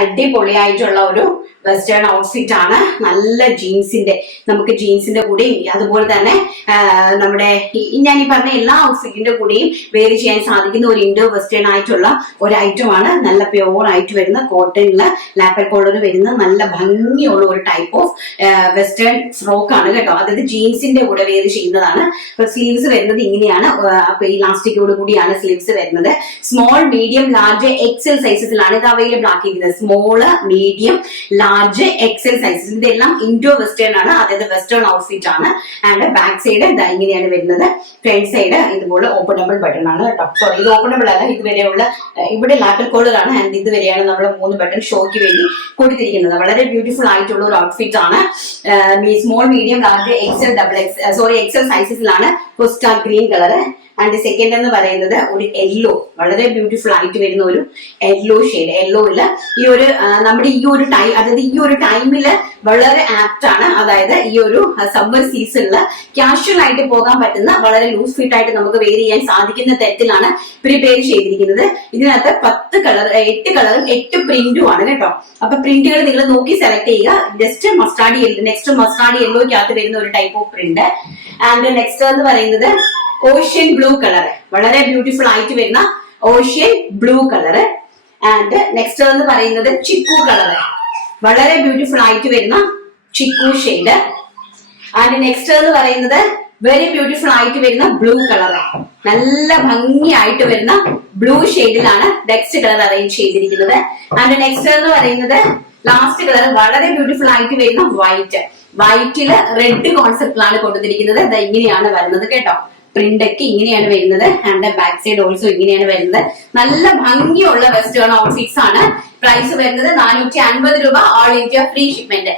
അടിപൊളിയായിട്ടുള്ള ഒരു western outfit ആണ്. നല്ല നമുക്ക് ജീൻസിന്റെ കൂടെയും അതുപോലെ തന്നെ നമ്മുടെ ഞാൻ ഈ പറഞ്ഞ എല്ലാ ഔട്ട്ഫിറ്റിന്റെ കൂടെയും വെയർ ചെയ്യാൻ സാധിക്കുന്ന ഒരു ഇൻഡോ വെസ്റ്റേൺ ആയിട്ടുള്ള ഒരു ഐറ്റം ആണ്. നല്ല പ്യോർ ആയിട്ട് വരുന്ന കോട്ടണില് ലാപ്പൽ കോളർ വരുന്ന നല്ല ഭംഗിയുള്ള ഒരു ടൈപ്പ് ഓഫ് വെസ്റ്റേൺ ഫ്രോക്ക് ആണ് കേട്ടോ. അതായത് ജീൻസിന്റെ കൂടെ വെയർ ചെയ്യുന്നതാണ്. സ്ലീവ്സ് വരുന്നത് ഇങ്ങനെയാണ്. ഇലാസ്റ്റിക്കോട് കൂടിയാണ് സ്ലീവ്സ് വരുന്നത്. സ്മോൾ, മീഡിയം, ലാർജ്, എക്സൽ സൈസസിലാണ് ഇത് അവൈലബിൾ ആക്കിയിരിക്കുന്നത്. Small, medium, large, XL sizes. ഇതെല്ലാം ഇൻഡോ വെസ്റ്റേൺ ആണ്. അതായത് വെസ്റ്റേൺ ഔട്ട്ഫിറ്റ് ആണ്. ആൻഡ് ബാക്ക് സൈഡ് ഇങ്ങനെയാണ് വരുന്നത്. ഫ്രണ്ട് സൈഡ് ഇതുപോലെ ഓപ്പണബിൾ ബട്ടൺ ആണ് കേട്ടോ. സോറി, ഇത് ഓപ്പണബിൾ അല്ല. ഇതുവരെയുള്ള ഇവിടെ ലാറ്റൽ കോളർ ആണ്. ആൻഡ് ഇതുവരെയാണ് നമ്മൾ 3 ബട്ടൺ ഷോയ്ക്ക് വേണ്ടി കൊടുത്തിരിക്കുന്നത്. വളരെ ബ്യൂട്ടിഫുൾ ആയിട്ടുള്ള ഒരു ഔട്ട്ഫിറ്റ് ആണ്. Small, medium, large, XL, XL സൈസസിലാണ്. കോസ്റ്റാ ഗ്രീൻ കളർ. ആൻഡ് സെക്കൻഡ് എന്ന് പറയുന്നത് ഒരു യെല്ലോ, വളരെ ബ്യൂട്ടിഫുൾ ആയിട്ട് വരുന്ന ഒരു യെല്ലോ ഷെയ്ഡ്. യെല്ലോയില് നമ്മുടെ ഈ ഒരു ടൈം, അതായത് ഈ ഒരു ടൈമില് വളരെ ആപ്റ്റ് ആണ്. അതായത് ഈ ഒരു സമ്മർ സീസണില് കാഷ്വൽ ആയിട്ട് പോകാൻ പറ്റുന്ന, വളരെ ലൂസ് ഫിറ്റ് ആയിട്ട് നമുക്ക് വെയർ ചെയ്യാൻ സാധിക്കുന്ന തരത്തിലാണ് പ്രിപ്പയർ ചെയ്തിരിക്കുന്നത്. ഇതിനകത്ത് 8 കളറും 8 പ്രിന്റും ആണ് കേട്ടോ. അപ്പൊ പ്രിന്റുകൾ നിങ്ങൾ നോക്കി സെലക്ട് ചെയ്യുക. നെക്സ്റ്റ് മസ്റ്റാർഡ് യെല്ലോയ്ക്കകത്ത് വരുന്ന ഒരു type of print. And next എന്ന് പറയുന്നത് ഓഷ്യൻ ബ്ലൂ കളർ, വളരെ ബ്യൂട്ടിഫുൾ ആയിട്ട് വരുന്ന ocean blue colour. And next എന്ന് പറയുന്നത് ചിക്കു കളർ, വളരെ ബ്യൂട്ടിഫുൾ ആയിട്ട് വരുന്ന ചിക്കു ഷെയ്ഡ്. ആൻഡ് നെക്സ്റ്റ് എന്ന് പറയുന്നത് വെരി ബ്യൂട്ടിഫുൾ ആയിട്ട് വരുന്ന ബ്ലൂ കളർ, നല്ല ഭംഗിയായിട്ട് വരുന്ന ബ്ലൂ ഷെയ്ഡിലാണ് നെക്സ്റ്റ് കളർ അറേഞ്ച് ചെയ്തിരിക്കുന്നത്. ആൻഡ് നെക്സ്റ്റ് എന്ന് പറയുന്നത് ലാസ്റ്റ് കളർ വളരെ ബ്യൂട്ടിഫുൾ ആയിട്ട് വരുന്ന വൈറ്റില് റെഡ് കോൺസെപ്റ്റിലാണ് കൊണ്ടുവന്നിരിക്കുന്നത്. അത് ഇങ്ങനെയാണ് വരുന്നത് കേട്ടോ. പ്രിന്റ് ഒക്കെ ഇങ്ങനെയാണ് വരുന്നത്. ആൻഡ് ബാക്ക് സൈഡ് ഓൾസോ ഇങ്ങനെയാണ് വരുന്നത്. നല്ല ഭംഗിയുള്ള വെസ്റ്റേൺ ഔട്ട്ഫിറ്റ്സ് ആണ്. പ്രൈസ് വരുന്നത് 450 രൂപ. All India free shipment.